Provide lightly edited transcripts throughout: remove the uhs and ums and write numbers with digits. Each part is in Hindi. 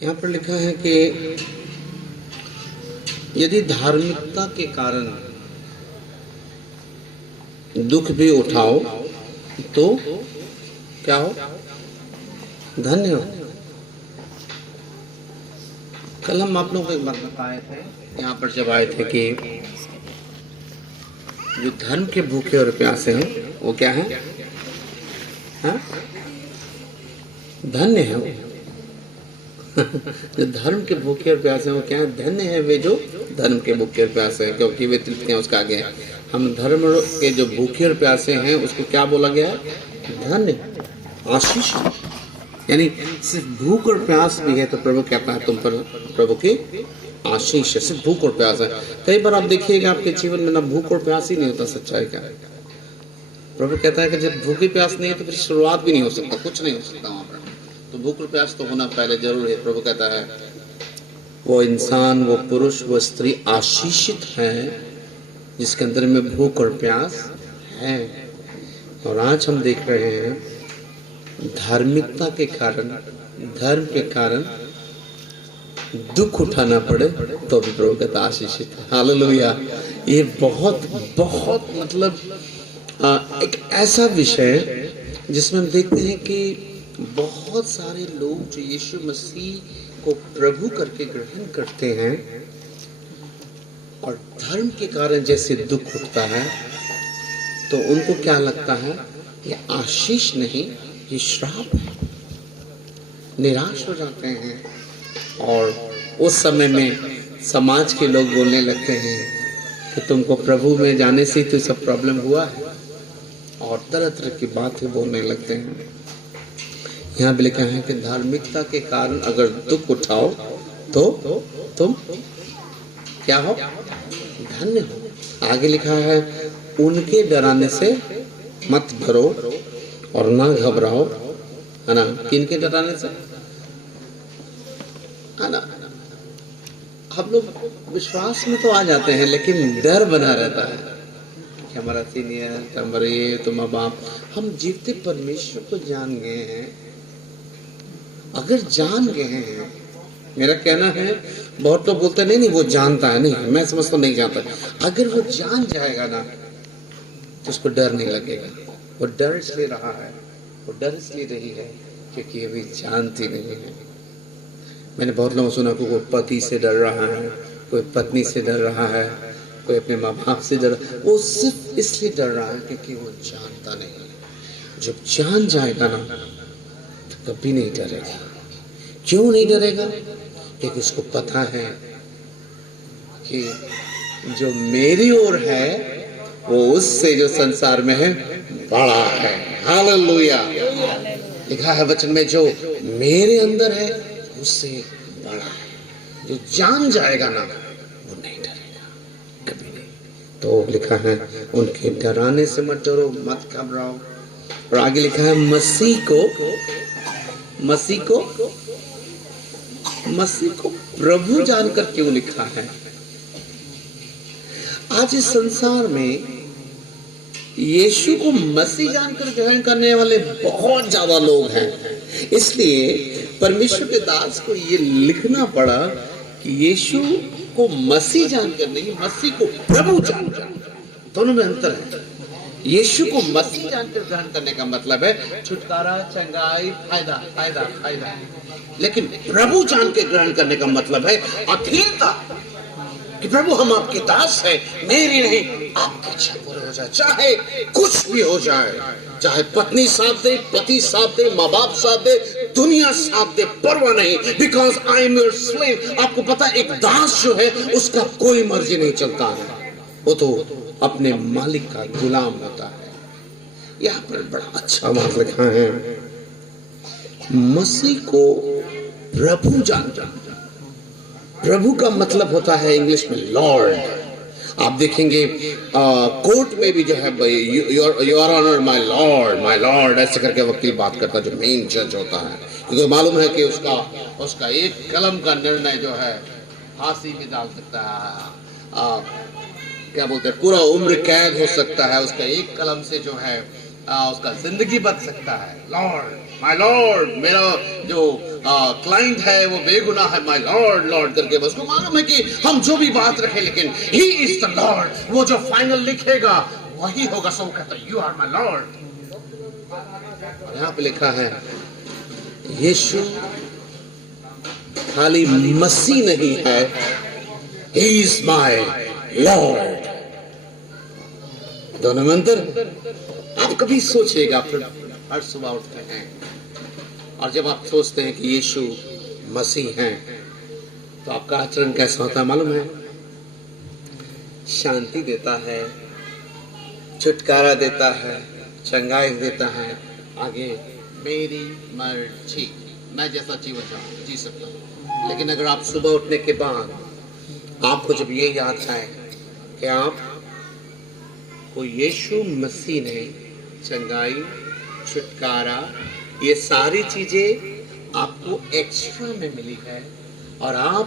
यहाँ पर लिखा है कि यदि धार्मिकता के कारण दुख भी उठाओ तो क्या हो? धन्य हो। कल हम आप लोगों को एक बात बताए थे यहाँ पर जब आए थे कि जो धर्म के भूखे और प्यासे हैं वो क्या है? हाँ? धन्य है वो। जो धर्म के भूखे और प्यासे हैं वो क्या है? धन्य है वे जो धर्म के भूखे और प्यासे हैं, क्योंकि वे तृप्त हैं उसका आगे है। हम धर्म के जो भूखे और प्यासे हैं उसको क्या बोला गया है? धन्य, आशीष। यानी सिर्फ भूख और प्यास भी है तो प्रभु कहता है तुम पर प्रभु की आशीष है। सिर्फ भूख और प्यास है। कई बार आप देखिएगा आपके जीवन में ना भूख और प्यास ही नहीं होता सच्चाई का। प्रभु कहता है कि जब भूखी प्यास नहीं है तो फिर शुरुआत भी नहीं हो सकता, कुछ नहीं हो सकता वहां पर। तो भूख और प्यास तो होना पहले जरूर है। प्रभु कहता है वो इंसान, वो पुरुष, वो स्त्री आशीषित है जिसके अंदर में भूख और प्यास है। और आज हम देख रहे हैं धार्मिकता के कारण, धर्म के कारण दुख उठाना पड़े तो भी प्रभु कहता आशीषित है। हालेलुया। ये बहुत बहुत मतलब एक ऐसा विषय जिसमें हम देखते हैं कि बहुत सारे लोग जो यीशु मसीह को प्रभु करके ग्रहण करते हैं और धर्म के कारण जैसे दुख उठता है तो उनको क्या लगता है? ये आशीष नहीं, ये श्राप है। निराश हो जाते हैं और उस समय में समाज के लोग बोलने लगते हैं कि तुमको प्रभु में जाने से तो सब प्रॉब्लम हुआ है, और तरह तरह की बातें बोलने लगते हैं। यहाँ भी लिखा है कि धार्मिकता के कारण अगर दुख उठाओ तो तुम क्या हो? धन्य हो। आगे लिखा है उनके डराने से मत डरो और ना घबराओ, है ना? किनके डराने से? है ना? हम लोग विश्वास में तो आ जाते हैं लेकिन डर बना रहता है कि हमारा सीनियर, हमारे ये तो माँ बाप। हम जीवते परमेश्वर को जान गए हैं। अगर जान गए हैं, मेरा कहना है, बहुत लोग बोलते नहीं वो जानता है, नहीं मैं समझता नहीं जानता। अगर वो जान जाएगा ना तो उसको डर नहीं लगेगा। वो डर इसलिए रहा है, वो डर इसलिए रही है क्योंकि अभी जानती नहीं है। मैंने बहुत लोगों सुना कि कोई पति से डर रहा है, कोई पत्नी से डर रहा है, कोई अपने माँ बाप से डर, वो सिर्फ इसलिए डर रहा है क्योंकि वो जानता नहीं। जब जान जाएगा ना तो कभी नहीं डरेगा। क्यों नहीं डरेगा? क्योंकि उसको पता है कि जो मेरी ओर है वो उससे जो संसार में है बड़ा है। हालेलुया। लिखा है वचन में जो मेरे अंदर है उससे बड़ा है। जो जान जाएगा ना वो नहीं डरेगा, कभी नहीं। तो लिखा है उनके डराने से मत डरो, मत घबराओ। और आगे लिखा है मसीह को प्रभु जानकर क्यों लिखा है? आज इस संसार में यीशु को मसीह जानकर ग्रहण करने वाले बहुत ज्यादा लोग हैं। इसलिए परमेश्वर के दास को ये लिखना पड़ा कि यीशु को मसीह जानकर नहीं, मसीह को प्रभु जानकर। दोनों में अंतर है। यीशु को मसीह जानकर ग्रहण करने का मतलब है छुटकारा, चंगाई, फायदा फायदा फायदा। लेकिन प्रभु जान के ग्रहण करने का मतलब है अधीनता, कि प्रभु हम आपके दास हैं, मेरी नहीं आपकी इच्छा पूरी हो जाए, चाहे कुछ भी हो जाए। चाहे पत्नी साथ दे, पति साथ दे, माँ बाप साथ दे, दुनिया साथ दे, परवाह नहीं। Because I am your slave. आपको पता एक दास जो है उसका कोई मर्जी नहीं चलता है, वो तो अपने मालिक का गुलाम होता है। यहाँ पर बड़ा अच्छा बात लिखा है, मसीह को प्रभु जानता। प्रभु का मतलब होता है इंग्लिश में लॉर्ड। आप देखेंगे कोर्ट में भी जो है योर ऑनर माय लॉर्ड ऐसे करके वकील बात करता है, जो मेन जज होता है, क्योंकि मालूम है कि उसका एक कलम का निर्णय जो है फांसी भी डाल सकता है, क्या बोलते हैं, पूरा उम्र कैद हो सकता है। उसका एक कलम से जो है उसका जिंदगी बच सकता है। लॉर्ड, माय लॉर्ड, मेरा जो क्लाइंट है वो बेगुनाह है, माय लॉर्ड लॉर्ड करके, बस को मालूम है कि हम जो भी बात रखें, लेकिन ही इज द लॉर्ड, वो जो फाइनल लिखेगा वही होगा। सब कहता है यू आर माय लॉर्ड। यहाँ पे लिखा है यीशु खाली मसीह नहीं है, ही इज माय लॉर्ड। दोनों में अंतर। आप कभी सोचिएगा, फिर हर सुबह उठते हैं और जब आप सोचते हैं कि यीशु मसीह हैं, तो आपका आचरण कैसा होता है मालूम है? शांति देता है, छुटकारा देता है, चंगाई देता है। आगे मेरी मर्जी, मैं जैसा जीवन चाहूं जी सकता हूं। लेकिन अगर आप सुबह उठने के बाद आपको जब ये याद आए कि आप को यीशु मसीह ने चंगाई, छुटकारा, ये सारी चीजें आपको एक्स्ट्रा में मिली है, और आप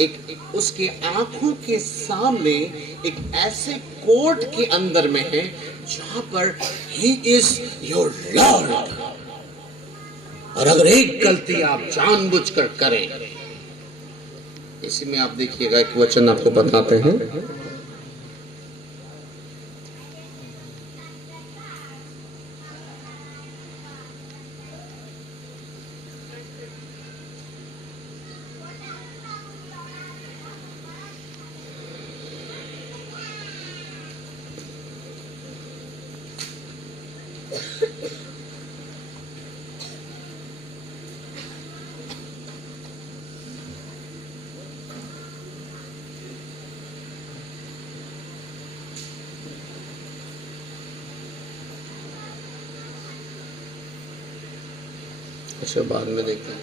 एक उसके आंखों के सामने एक ऐसे कोर्ट के अंदर में है जहां पर ही इज योर लॉर्ड। और अगर एक गलती आप जानबूझकर करें, इसी में आप देखिएगा एक वचन आपको बताते हैं, अच्छा बाद में देखते हैं।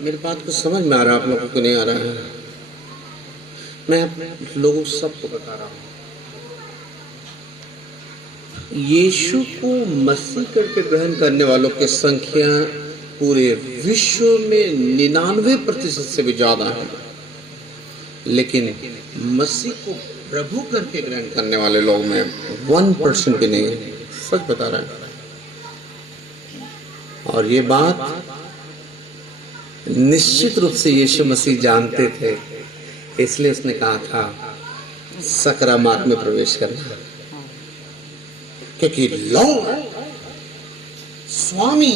मेरी बात को समझ में आ रहा है, आप लोगों को नहीं आ रहा है? मैं अपने लोगों सबको बता रहा हूं, यीशु को मसीह करके ग्रहण करने वालों की संख्या पूरे विश्व में 99% से भी ज्यादा है, लेकिन मसीह को प्रभु करके ग्रहण करने वाले लोग में 1% भी नहीं है। सच बता रहा है। और ये बात निश्चित रूप से यीशु मसीह जानते थे, इसलिए उसने कहा था सकरा मार्ग में प्रवेश करना, क्योंकि लॉर्ड स्वामी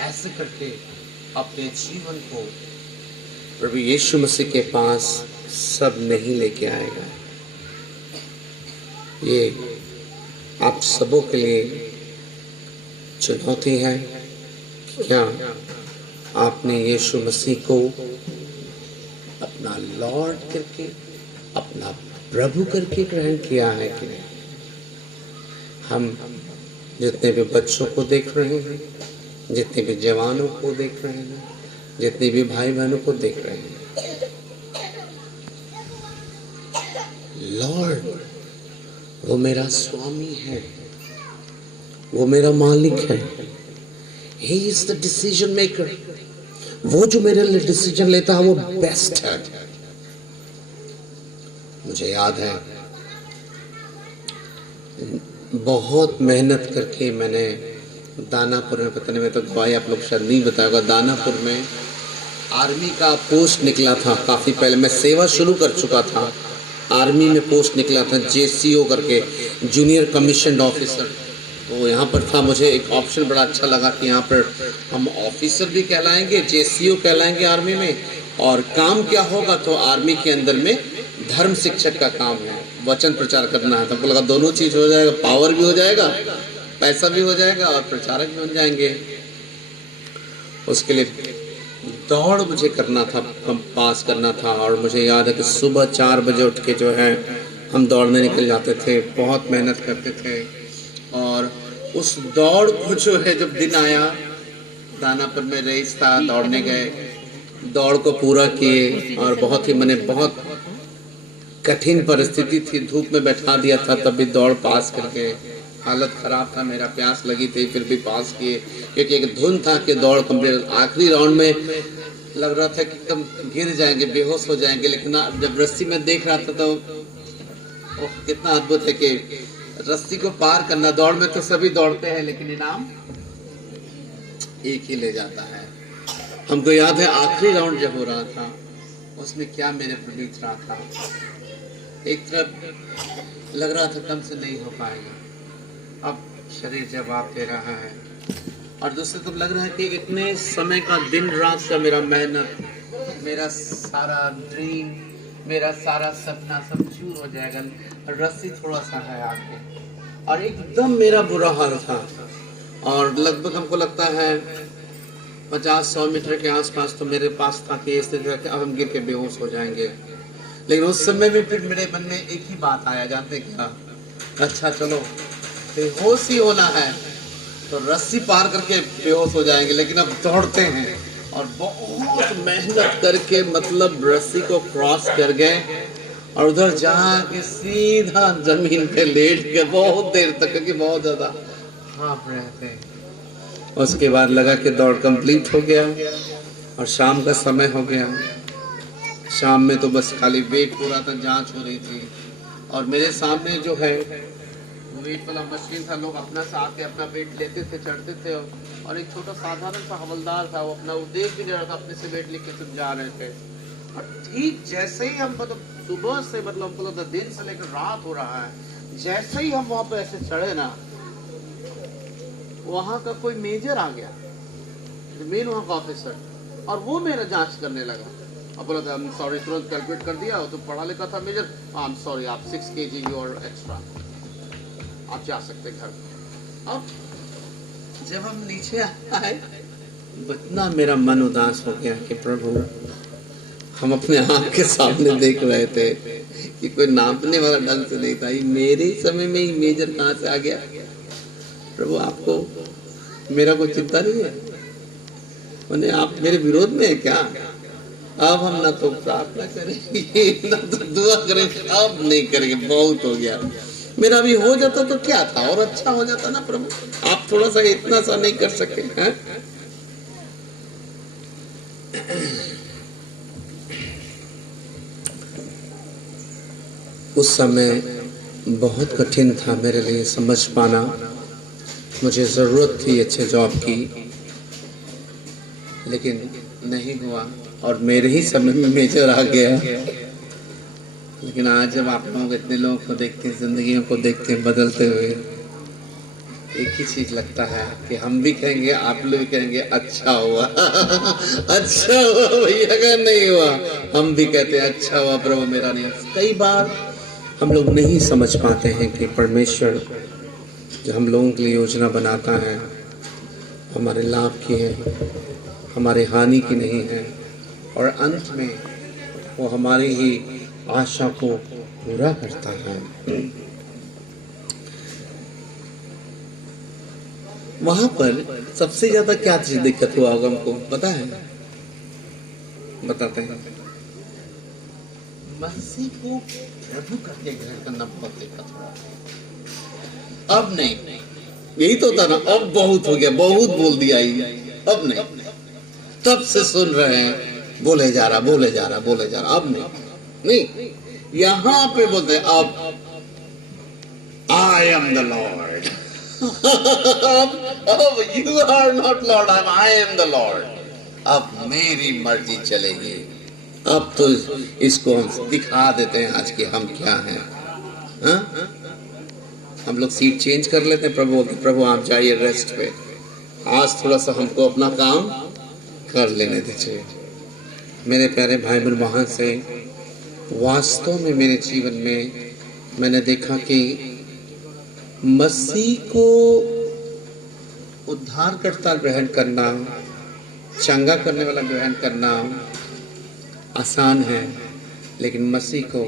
ऐसे करके अपने जीवन को प्रभु यीशु मसीह के पास सब नहीं लेके आएगा। ये आप सबों के लिए चुनौती है। क्या आपने यीशु मसीह को अपना लॉर्ड करके, अपना प्रभु करके ग्रहण किया है कि नहीं? हम जितने भी बच्चों को देख रहे हैं, जितने भी जवानों को देख रहे हैं, जितने भी भाई बहनों को देख रहे हैं, लॉर्ड वो मेरा स्वामी है, वो मेरा मालिक है। He is the decision maker. वो जो मेरे लिए डिसीजन लेता है वो बेस्ट है। मुझे याद है बहुत मेहनत करके मैंने दानापुर में, पता नहीं मैं तो गवाही आप लोग शायद नहीं बताएगा, दानापुर में आर्मी का पोस्ट निकला था। काफी पहले मैं सेवा शुरू कर चुका था, आर्मी में पोस्ट निकला था JCO करके, जूनियर कमीशन ऑफिसर। तो यहाँ पर था, मुझे एक ऑप्शन बड़ा अच्छा लगा कि यहाँ पर हम ऑफिसर भी कहलाएंगे, JCO कहलाएंगे आर्मी में, और काम क्या होगा तो आर्मी के अंदर में धर्म शिक्षक का काम है, वचन प्रचार करना है। तो हमको लगा दोनों चीज हो जाएगा, पावर भी हो जाएगा, पैसा भी हो जाएगा और प्रचारक भी बन जाएंगे। उसके लिए दौड़ मुझे करना था, पास करना था। और मुझे याद है कि सुबह 4 बजे उठ के जो है हम दौड़ने निकल जाते थे, बहुत मेहनत करते थे। और उस दौड़ को जो है जब दिन आया, दानापुर में रेस था, दौड़ने गए, दौड़ को पूरा किए, और बहुत ही मैंने बहुत कठिन परिस्थिति थी, धूप में बैठा दिया था, तब भी दौड़ पास करके, हालत खराब था, मेरा प्यास लगी थी, फिर भी पास किए, क्योंकि एक धुन था कि दौड़ कंप्लीट। आखिरी राउंड में लग रहा था कि एकदम गिर जाएंगे, बेहोश हो जाएंगे, लेकिन जब रस्सी में देख रहा था तो कितना अद्भुत है कि रस्सी को पार करना। दौड़ में तो सभी दौड़ते हैं, लेकिन इनाम एक ही ले जाता है। हमको याद है आखिरी राउंड जब हो रहा था उसमें क्या मेरे पर बीत रहा था। एक तरफ लग रहा था कम से नहीं हो पाएगा, अब शरीर जवाब दे रहा है, और दूसरी तरफ लग रहा है कि इतने समय का दिन रात का मेरा मेहनत, मेरा सारा ड्रीम, मेरा सारा सपना सब चूर हो जाएगा। रस्सी थोड़ा सा है आगे, और एकदम मेरा बुरा हाल था, और लगभग हमको लगता है 50-100 मीटर के आसपास तो मेरे पास था कि इस तरह के अब हम गिर के बेहोश हो जाएंगे। लेकिन उस समय में फिर मेरे मन में एक ही बात आया, जानते क्या? अच्छा चलो बेहोश ही होना है तो रस्सी पार करके बेहोश हो जाएंगे, लेकिन अब दौड़ते हैं, और बहुत मेहनत करके मतलब रस्सी को क्रॉस कर गए, और उधर जाके सीधा जमीन पे लेट गए बहुत देर तक, क्योंकि बहुत ज्यादा हाँफ रहे थे। उसके बाद लगा कि दौड़ कंप्लीट हो गया, और शाम का समय हो गया। शाम में तो बस खाली वेट हो रहा था, जांच हो रही थी, और मेरे सामने जो है वेट वाला मशीन था, लोग अपना से आके अपना वेट लेते थे, चढ़ते थे, और एक छोटा साधारण सा हवलदार था, वो अपना वो देख भी नहीं रहा था, अपने से वेट लेके सब जा रहे थे। और ठीक जैसे ही हम मतलब सुबह से मतलब हमको लगता दिन से लेकर रात हो रहा है, जैसे ही हम वहाँ पे ऐसे चढ़े ना, वहाँ का कोई मेजर आ गया, मेन वहाँ का ऑफिसर, और वो मेरा जांच करने लगा। अब बोला था सॉरी, तुरंत कैलकुलेट कर दिया, तो पढ़ा लिखा था मेजर, आई एम सॉरी, आप 6 kg और एक्स्ट्रा, आप जा सकते घर। अब जब हम नीचे आए, इतना मेरा मन उदास हो गया कि प्रभु, हम अपने आँख के सामने देख रहे थे कि कोई नापने वाला ढंग से नहीं था, मेरे समय में ही मेजर कहाँ से आ गया? प्रभु आपको मेरा कोई चिंता नहीं है? उन्हें आप मेरे विरोध में है क्या? अब हम ना तो प्रार्थना करेंगे ना तो दुआ करेंगे, अब नहीं करेंगे, बहुत हो गया। मेरा भी हो जाता तो क्या था, और अच्छा हो जाता ना प्रभु, आप थोड़ा सा इतना सा नहीं कर सके हैं? उस समय बहुत कठिन था मेरे लिए समझ पाना। मुझे ज़रूरत थी अच्छे जॉब की, लेकिन नहीं हुआ, और मेरे ही समय में मेजर आ गया। लेकिन आज जब आप लोग इतने लोगों को देखते हैं, जिंदगियों को देखते हैं बदलते हुए, एक ही चीज लगता है कि हम भी कहेंगे, आप लोग भी कहेंगे अच्छा हुआ अच्छा हुआ भैया का नहीं हुआ, हम भी कहते हैं अच्छा हुआ प्रभु मेरा नहीं हुआ। कई बार हम लोग नहीं समझ पाते हैं कि परमेश्वर जो हम लोगों के लिए योजना बनाता है हमारे लाभ की है, हमारे हानि की नहीं है, और अंत में वो हमारी ही आशा को पूरा करता है। वहां पर सबसे ज्यादा क्या चीज दिक्कत हुआ होगा हमको पता है? बताते हैं। मसीह को प्रभु करके ग्रहण करना बहुत दिक्कत हुआ। अब नहीं, यही तो था ना, अब बहुत हो गया, बहुत बोल दिया, अब नहीं, तब से सुन रहे हैं, बोले जा रहा, बोले जा रहा, बोले जा रहा, अब नहीं, यहां पे बोलते हैं अब आई एम द लॉर्ड। अब you are not lord, I am the lord. अब मेरी मर्जी चलेगी। अब तो इसको हम दिखा देते हैं आज के हम क्या हैं। हा? हम लोग सीट चेंज कर लेते हैं, प्रभु आप जाइए रेस्ट पे, आज थोड़ा सा हमको अपना काम कर लेने दीजिए। मेरे प्यारे भाई बहन, वहाँ से वास्तव में मेरे जीवन में मैंने देखा कि मसीह को उद्धारकर्ता ग्रहण करना, चंगा करने वाला ग्रहण करना आसान है, लेकिन मसीह को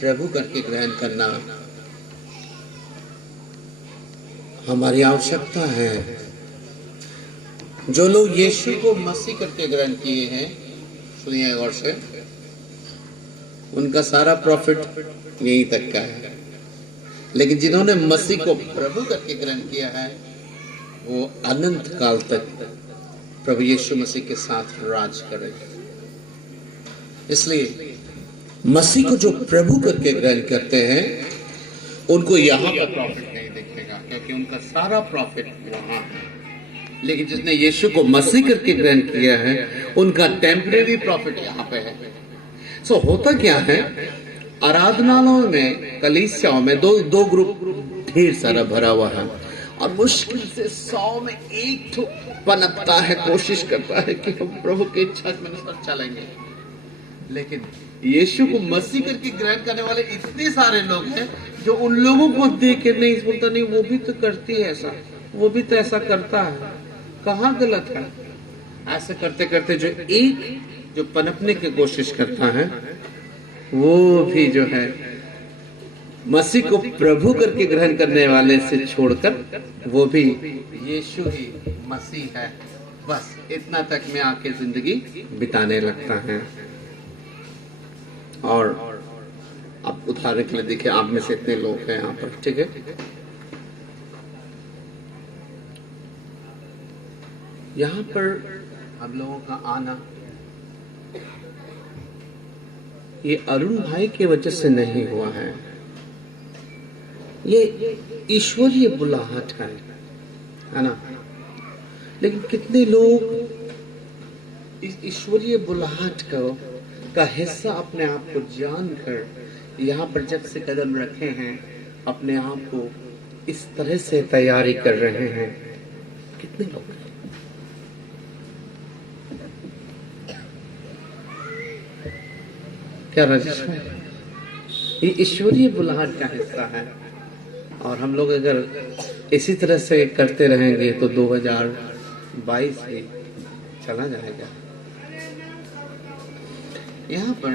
प्रभु करके ग्रहण करना हमारी आवश्यकता है। जो लोग यीशु को मसीह करके ग्रहण किए हैं, सुनिए गौर से, उनका सारा प्रॉफिट यहीं तक का है, लेकिन जिन्होंने मसीह को प्रभु करके ग्रहण किया है वो अनंत काल तक प्रभु यीशु मसीह के साथ राज करेंगे। इसलिए मसीह को जो प्रभु करके ग्रहण करते हैं उनको यहाँ का प्रॉफिट नहीं दिखेगा, क्योंकि उनका सारा प्रॉफिट वहाँ है। लेकिन जिसने यीशु को मसीह करके ग्रहण किया है उनका टेम्परेरी प्रॉफिट यहाँ पे है। सो होता क्या है, आराधनालयों में, कलीसियाओं में दो ग्रुप ढेर सारा भरा हुआ है और मुश्किल से 100 में एक तो पनपता है, कोशिश करता है कि हम प्रभु की इच्छा के अनुसार चलेंगे। लेकिन यीशु को मसीह करके ग्रहण करने वाले इतने सारे लोग हैं जो उन लोगों को देख के नहीं बोलता, नहीं वो भी तो करती है ऐसा, वो भी तो ऐसा करता है, कहाँ गलत है। ऐसे करते करते जो एक जो पनपने की कोशिश करता है वो भी जो है मसीह को प्रभु करके ग्रहण करने वाले से छोड़कर वो भी यीशु ही मसीह है, बस इतना तक में आके जिंदगी बिताने लगता है। और अब उदाहरण के लिए देखिए, आप में से इतने लोग हैं यहाँ पर, ठीक है, यहाँ पर हम लोगों का आना ये अरुण भाई की वजह से नहीं हुआ है, ये ईश्वरीय बुलाहट है ना। लेकिन कितने लोग इस ईश्वरीय बुलाहट का हिस्सा अपने आप को जानकर यहाँ पर जब से कदम रखे हैं, अपने आप को इस तरह से तैयारी कर रहे हैं। कितने लोग हैं? क्या राजेश भाई, ये ईश्वरीय बुलाहट का हिस्सा है और हम लोग अगर इसी तरह से करते रहेंगे तो 2022 ही चला जाएगा। यहाँ पर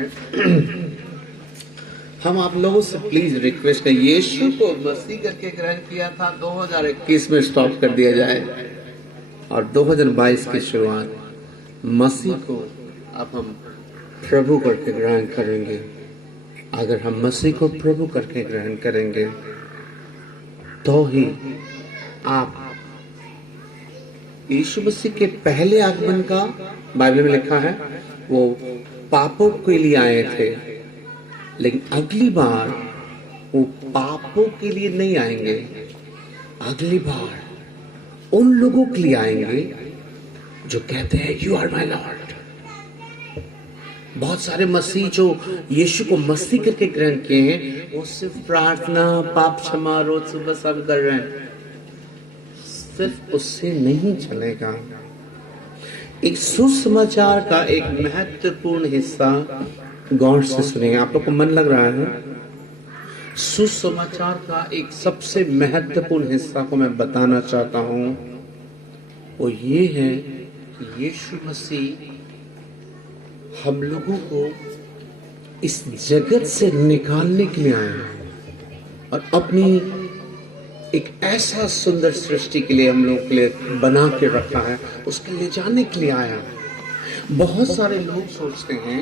हम आप लोगों से प्लीज रिक्वेस्ट करें, यीशु को मसीह करके ग्रहण किया था 2021 में स्टॉप कर दिया जाए और 2022 की शुरुआत मसीह को अब हम प्रभु करके ग्रहण करेंगे। अगर हम मसीह को प्रभु करके ग्रहण करेंगे तो ही आप यीशु मसीह के पहले आगमन का बाइबल में लिखा है वो पापों के लिए आए थे, लेकिन अगली बार वो पापों के लिए नहीं आएंगे, अगली बार उन लोगों के लिए आएंगे जो कहते हैं यू आर माय लॉर्ड। बहुत सारे मसीह जो यीशु को मसीह करके ग्रहण किए हैं वो सिर्फ प्रार्थना, पाप क्षमा, रोज सुबह सब कर रहे हैं, सिर्फ उससे नहीं चलेगा। एक सुसमाचार का एक महत्वपूर्ण हिस्सा गौर से सुनिए, आप लोग को मन लग रहा है? सुसमाचार का एक सबसे महत्वपूर्ण हिस्सा को मैं बताना चाहता हूं, वो ये है कि यीशु मसीह हम लोगों को इस जगत से निकालने के लिए आए हैं और अपनी एक ऐसा सुंदर सृष्टि के लिए हम लोगों के लिए बना के रखा है, उसके ले जाने के लिए आया है। बहुत सारे लोग सोचते हैं,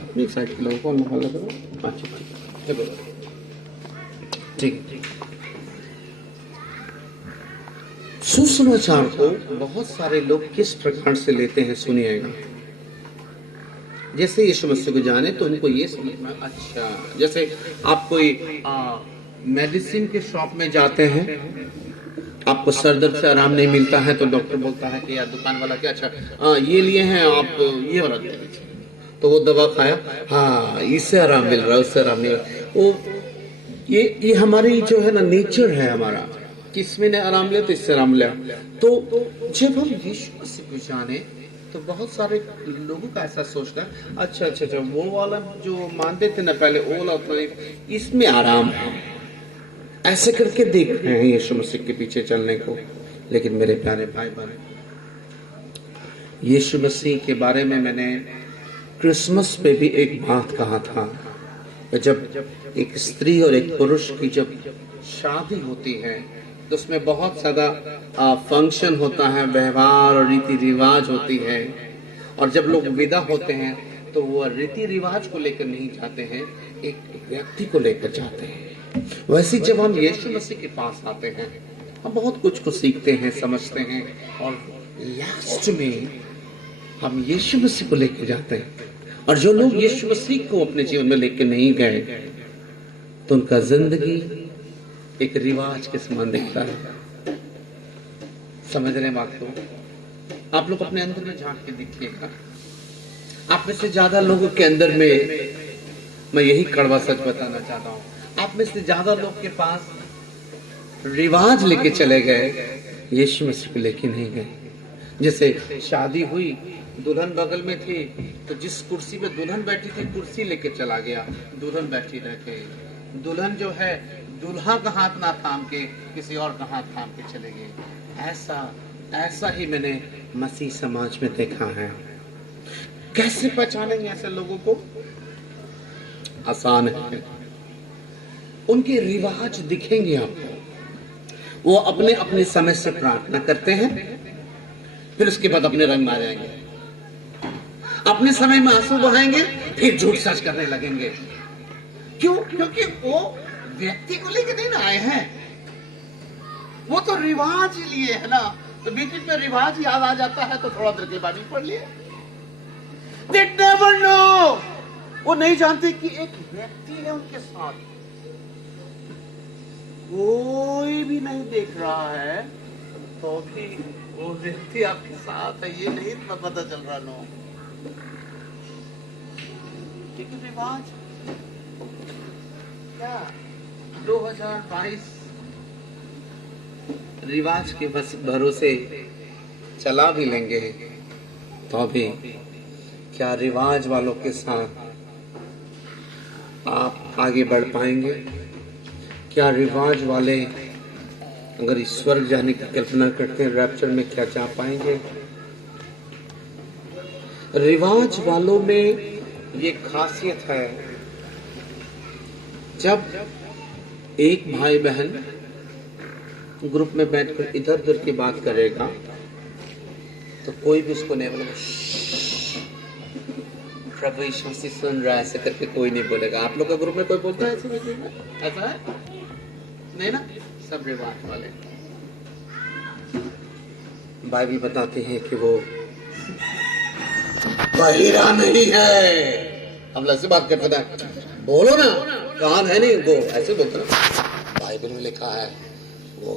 अपनी साइड के लोगों को निकाल करो, अच्छा ठीक। सुसमाचार को बहुत सारे लोग किस प्रकार से लेते हैं सुनिएगा। जैसे यीशु मसीह को जाने तो उनको ये समझ में, अच्छा जैसे आप कोई मेडिसिन के शॉप में जाते हैं, आपको सर दर्द से आराम नहीं मिलता है तो डॉक्टर बोलता है कि यार दुकान वाला क्या, अच्छा ये लिए हैं आप, ये वाला दे दीजिए, तो वो दवा खाया, हाँ इससे आराम मिल रहा है, उससे आराम नहीं मिल रहा। वो ये हमारी जो है ना नेचर है हमारा, किसमें ने आराम लिया तो इससे आराम लिया। तो जब हम यीशु मसीह को जाने तो बहुत सारे लोगों का ऐसा सोचना है, अच्छा वो वाला जो मानते थे ना पहले, वो वाला उतना नहीं, इसमें आराम है, ऐसे करके देख रहे हैं यीशु मसीह के पीछे चलने को। लेकिन मेरे प्यारे भाई बहन, यीशु मसीह के बारे में मैंने क्रिसमस पे भी एक बात कहा था, जब एक स्त्री और एक पुरुष की जब शादी होती है तो उसमें बहुत ज्यादा फंक्शन होता है, व्यवहार और रीति रिवाज होती है, और जब लोग विदा होते हैं तो वो रीति रिवाज को लेकर नहीं जाते हैं, एक व्यक्ति को लेकर जाते हैं। वैसे जब हम यीशु मसीह के पास आते हैं हम बहुत कुछ को सीखते हैं, समझते हैं, और लास्ट में हम यीशु मसीह को लेकर जाते हैं। और जो लोग यीशु मसीह को अपने जीवन में लेकर नहीं गए तो उनका जिंदगी एक रिवाज के समान दिखता है। समझ रहे हैं बात को? आप लोग अपने अंदर में झांक के देखिएगा, आप में से ज्यादा लोगों के अंदर में, मैं यही कड़वा सच बताना चाहता हूँ, आप में से ज्यादा लोग के पास रिवाज लेके चले गए, यीशु मसीह को लेके नहीं गए। जैसे शादी हुई, दुल्हन बगल में थी, तो जिस कुर्सी पे दुल्हन बैठी थी कुर्सी लेके चला गया, दुल्हन बैठी रह गई। दुल्हन जो है दूल्हा का हाथ ना थाम के किसी और का हाथ थाम के चले गए। ऐसा ही मैंने मसीह समाज में देखा है। कैसे पहचानेंगे ऐसे लोगों को? आसान है, उनके रिवाज दिखेंगे आपको। वो अपने अपने समय से प्रार्थना करते हैं, फिर उसके बाद अपने रंग में जाएंगे, अपने समय में आंसू बहाएंगे, फिर झूठ सच करने लगेंगे। क्यों? क्योंकि वो व्यक्ति को लेकर नहीं ना आए हैं, वो तो रिवाज लिए है ना। तो बीच बीच में रिवाज याद आ जाता है तो थोड़ा देर के बाद पढ़ लिए। They never know, वो नहीं जानते कि एक व्यक्ति है उनके साथ, कोई भी नहीं देख रहा है तो भी वो व्यक्ति आपके साथ है, ये नहीं इतना पता चल रहा। नो, लेकिन रिवाज क्या 2022 रिवाज के बस भरोसे चला भी लेंगे तो भी क्या रिवाज वालों के साथ आप आगे बढ़ पाएंगे? क्या रिवाज वाले अगर इस स्वर्ग जाने की कल्पना करते हैं, रैप्चर में क्या जा पाएंगे? रिवाज वालों में ये खासियत है, जब एक भाई बहन ग्रुप में बैठकर इधर उधर की बात करेगा तो कोई भी उसको नहीं बोलेगा, प्रभु यीशु मसीह सुन रहा है, ऐसे करके कोई नहीं बोलेगा। आप लोग का ग्रुप में कोई बोलता है ऐसा है? नहीं ना, सब रिवाज वाले। बाइबल बताते हैं कि वो बहिरा नहीं है। हम लोग से बात करते हैं, बोलो ना, कान है नहीं, वो ऐसे बोलते ना। बाइबल में लिखा है वो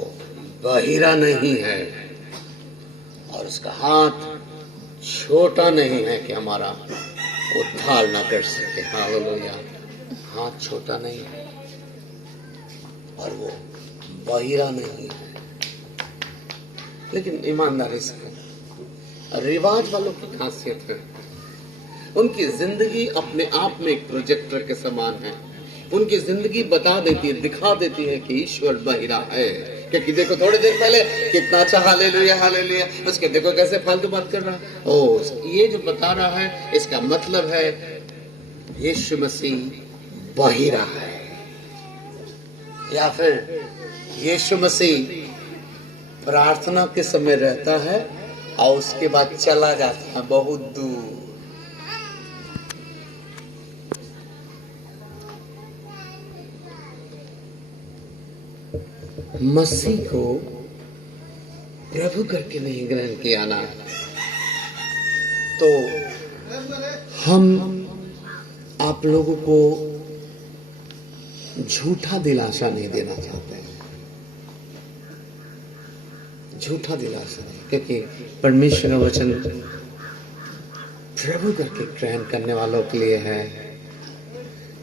बहिरा नहीं है और उसका हाथ छोटा नहीं है कि हमारा उद्धार ना कर सके। हालेलुया, हाथ छोटा नहीं है और वो बहिरा नहीं है। लेकिन ईमानदारी से रिवाज वालों की खासियत है, उनकी जिंदगी अपने आप में एक प्रोजेक्टर के समान है। उनकी जिंदगी बता देती है, दिखा देती है कि ईश्वर बहिरा है। क्योंकि देखो थोड़ी देर पहले कितना अच्छा हालेलुया हालेलुया, उसके देखो कैसे फालतू बात कर रहा है। ओ, ये जो बता रहा है इसका मतलब है यीशु मसीह बहिरा है, या फिर यीशु मसीह प्रार्थना के समय रहता है और उसके बाद चला जाता है बहुत दूर। मसीह को प्रभु करके नहीं ग्रहण किया ना, तो हम आप लोगों को झूठा दिलासा नहीं देना चाहते हैं, झूठा दिलासा नहीं, क्योंकि परमेश्वर का वचन प्रभु करके ग्रहण करने वालों के लिए है।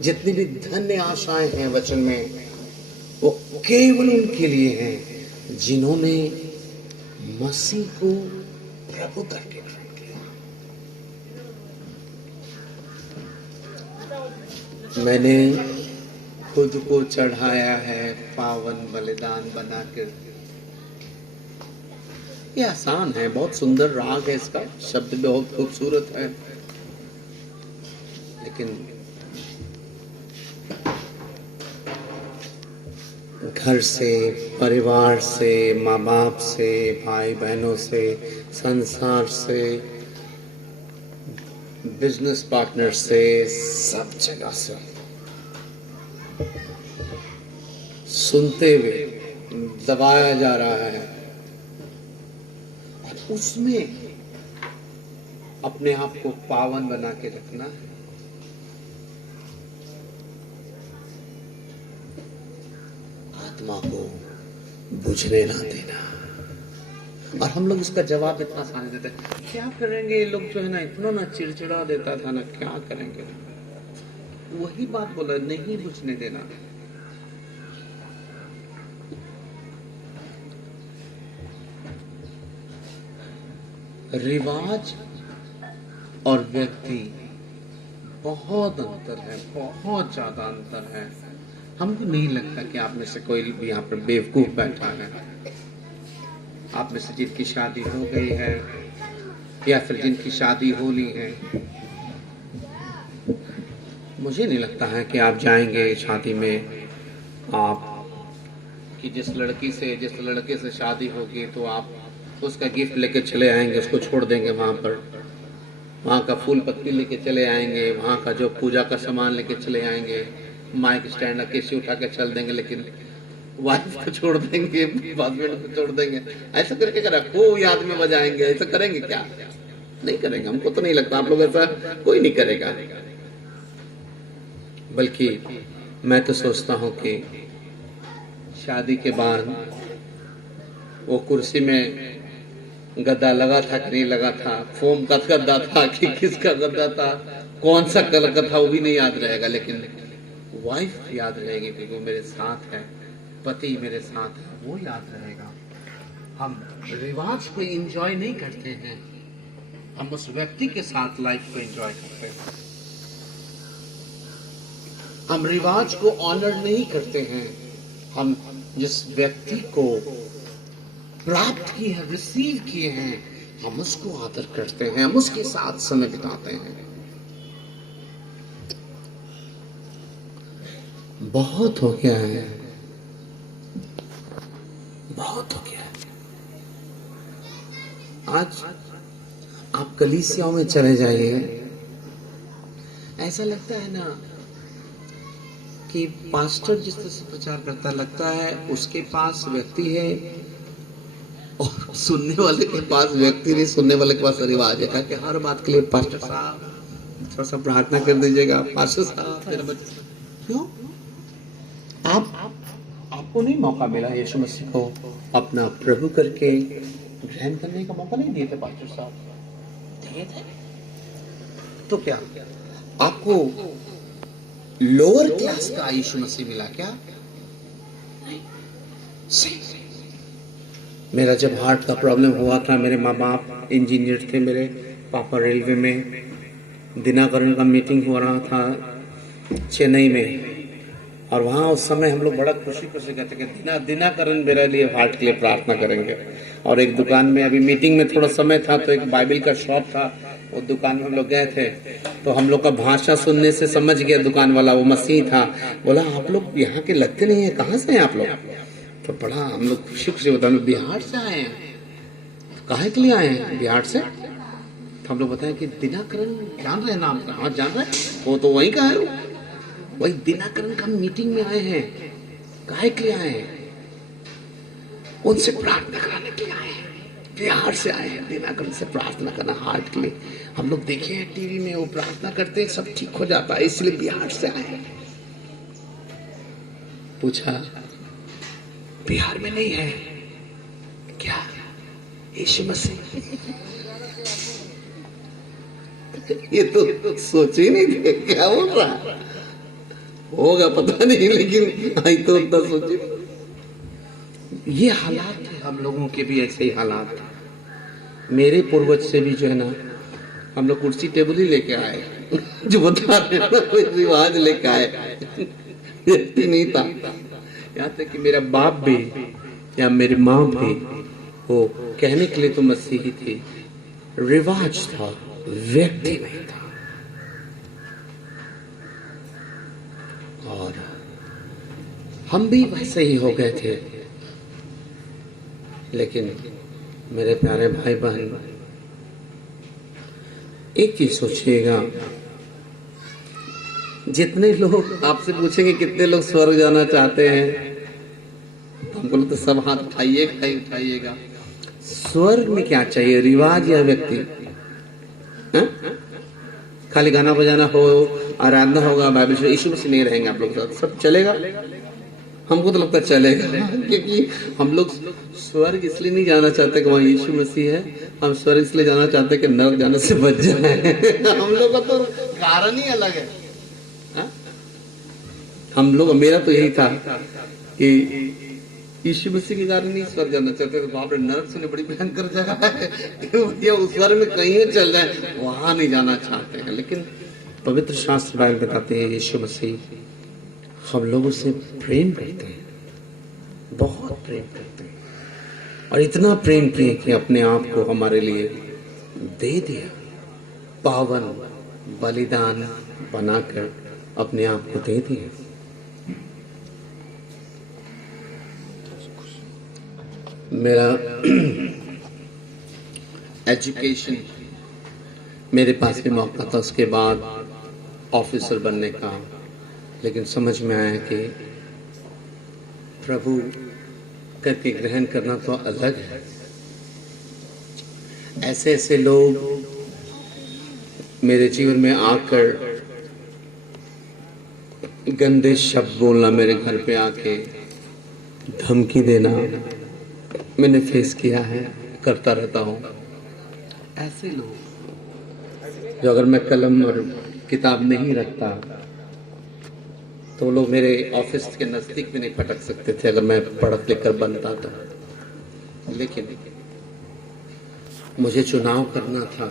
जितनी भी धन्य आशाएं हैं वचन में, वो केवल उनके लिए हैं जिन्होंने मसीह को प्रभु करके ग्रहण किया। मैंने खुद को चढ़ाया है पावन बलिदान बनाकर। ये आसान है, बहुत सुंदर राग है, इसका शब्द बहुत खूबसूरत है, लेकिन घर से, परिवार से, माँ बाप से, भाई बहनों से, संसार से, बिजनेस पार्टनर से, सब जगह से सुनते हुए दबाया जा रहा है और उसमें अपने आप को पावन बना के रखना है। आत्मा को बुझने ना देना, और हम लोग इसका जवाब इतना आसानी देते हैं, क्या करेंगे ये लोग जो है ना, इतना ना चिड़चिड़ा देता था ना, क्या करेंगे। वही बात बोला, नहीं बुझने देना। रिवाज और व्यक्ति बहुत अंतर है, बहुत ज्यादा अंतर है। हमको नहीं लगता कि आप में से कोई भी यहाँ पर बेवकूफ बैठा है। आप में से जिनकी शादी हो गई है या फिर जिनकी शादी होनी है, मुझे नहीं लगता है कि आप जाएंगे शादी में, आप कि जिस लड़के से शादी होगी तो आप उसका गिफ्ट लेके चले आएंगे, उसको छोड़ देंगे वहां पर, वहां का फूल पत्ती लेके चले आएंगे, वहां का जो पूजा का सामान लेके चले आएंगे, माइक स्टैंड कैसे उठा के चल देंगे, लेकिन वाइफ को छोड़ देंगे, हस्बैंड को छोड़ देंगे। ऐसा करके करा खूब याद में बजाएंगे, ऐसा करेंगे क्या? नहीं करेंगे। हमको तो नहीं लगता, आप लोग ऐसा कोई नहीं करेगा। बल्कि मैं तो सोचता हूं कि शादी के बाद वो कुर्सी में गद्दा लगा था कि नहीं लगा था, फोम का गद्दा था कि किसका गद्दा था, कौन सा कलर का था, वो भी नहीं याद रहेगा, लेकिन वाइफ याद रहेगी कि वो मेरे साथ है, पति मेरे साथ है, वो याद रहेगा। हम रिवाज को एंजॉय नहीं करते हैं, हम उस व्यक्ति के साथ लाइफ को एंजॉय करते हैं। हम रिवाज को ऑनर नहीं करते हैं, हम जिस व्यक्ति को प्राप्त किए हैं, रिसीव किए हैं, हम उसको आदर करते हैं, हम उसके साथ समय बिताते हैं। बहुत हो गया है, बहुत हो गया है। आज आप कलीसियाओं में चले जाइए, ऐसा लगता है ना कि पास्टर जिस तरह से प्रचार करता, लगता है उसके पास व्यक्ति है और सुनने वाले के पास व्यक्ति नहीं, सुनने वाले के पास रिवाज है कि हर बात के लिए पास्टर साहब थोड़ा सा प्रार्थना कर दीजिएगा, पास्टर साहब। क्यों? आपको नहीं मौका मिला यीशु मसीह को अपना प्रभु करके ग्रहण करने का मौका नहीं दिए थे पास्टर साहब? दिए थे। तो क्या आपको लोअर क्लास का यीशु मसीह मिला क्या? नहीं। सही। मेरा जब हार्ट का प्रॉब्लम हुआ था, मेरे माँ बाप इंजीनियर थे, मेरे पापा रेलवे में, दिनाकरण का मीटिंग हो रहा था चेन्नई में, और वहाँ उस समय हम लोग बड़ा खुशी कहते कि दिनाकरण मेरे लिए हार्ट के लिए प्रार्थना करेंगे। और एक दुकान में अभी मीटिंग में थोड़ा समय था, तो एक बाइबल का शॉप था, वो दुकान में हम लोग गए थे, तो हम लोग का भाषा सुनने से समझ गया दुकान वाला, वो मसीह था। बोला आप लोग यहाँ के लगते नहीं है, कहाँ से हैं आप लोग? तो बड़ा हम लोग खुशी बता, बिहार से आए हैं। काहे के लिए आए हैं बिहार से? तो हम लोग बताए कि दिनाकरण जान रहे हैं नाम का? हाँ जान रहे हैं, वो तो वहीं का है, वही दिनाकरण का मीटिंग में आए हैं। काहे के लिए आए हैं? उनसे प्रार्थना कराने के लिए आए हैं, बिहार से आए हैं दिनाकरण से प्रार्थना करना हार्ट के लिए। हम लोग देखे हैं टीवी में, वो प्रार्थना करते हैं, सब ठीक हो जाता है, इसलिए बिहार से आए हैं। पूछा बिहार में नहीं है क्या यीशु मसीह? ये तो सोच ही नहीं थे, क्या बोल रहा होगा पता नहीं, लेकिन आई तो उतना सोचे। ये हालात है, हम लोगों के भी ऐसे ही हालात। मेरे पूर्वज से भी जो है ना, हम लोग कुर्सी टेबल ही लेके आए जो बता रहे ना, कोई रिवाज लेके आए, व्यक्ति नहीं था। यहाँ तक कि मेरा बाप भी या मेरी माँ भी वो कहने के लिए तो मसीही थी, रिवाज था, व्यक्ति नहीं था। और हम भी वैसे ही हो गए थे। लेकिन मेरे प्यारे भाई बहन, एक चीज सोचिएगा, जितने लोग आपसे पूछेंगे कितने लोग स्वर्ग जाना चाहते हैं, हम बोले तो सब हाथ उठाइएगा। स्वर्ग में क्या चाहिए, रिवाज या व्यक्ति? हा? खाली गाना बजाना हो, आराधना होगा, बाइबल से, यीशु मसीह नहीं रहेंगे आप लोग साथ, सब चलेगा? हमको तो लगता चलेगा, क्योंकि हम लोग स्वर्ग इसलिए नहीं जाना चाहते कि वहाँ यीशु मसीह है, हम स्वर्ग इसलिए जाना चाहते कि नरक जाने से बच जाए। हम लोग का तो कारण ही अलग है। हा? हम लोग, मेरा तो यही था कि यीशु मसीह के कारण नहीं स्वर्ग जाना चाहते, तो बाप रे नरक से बड़ी भयंकर जगह है, ये उस स्वर्ग में कहीं चल रहा है, वहां नहीं जाना चाहते हैं। लेकिन पवित्र शास्त्र बाइबल बताते हैं यीशु मसीह हम लोगों से प्रेम करते हैं, बहुत प्रेम करते हैं, और इतना प्रेम किए कि अपने आप को हमारे लिए दे दिया, पावन बलिदान बनाकर अपने आप को दे दिया। मेरा एजुकेशन, मेरे पास भी मौका था उसके बाद ऑफिसर बनने का, लेकिन समझ में आया कि प्रभु करके ग्रहण करना तो अलग है। ऐसे ऐसे लोग मेरे जीवन में आकर गंदे शब्द बोलना, मेरे घर पे आके धमकी देना, मैंने फेस किया है, करता रहता हूँ। ऐसे लोग जो अगर मैं कलम और किताब नहीं रखता तो लोग मेरे ऑफिस के नजदीक भी नहीं फटक सकते थे अगर मैं पढ़ लिख कर बनता तो। लेकिन मुझे चुनाव करना था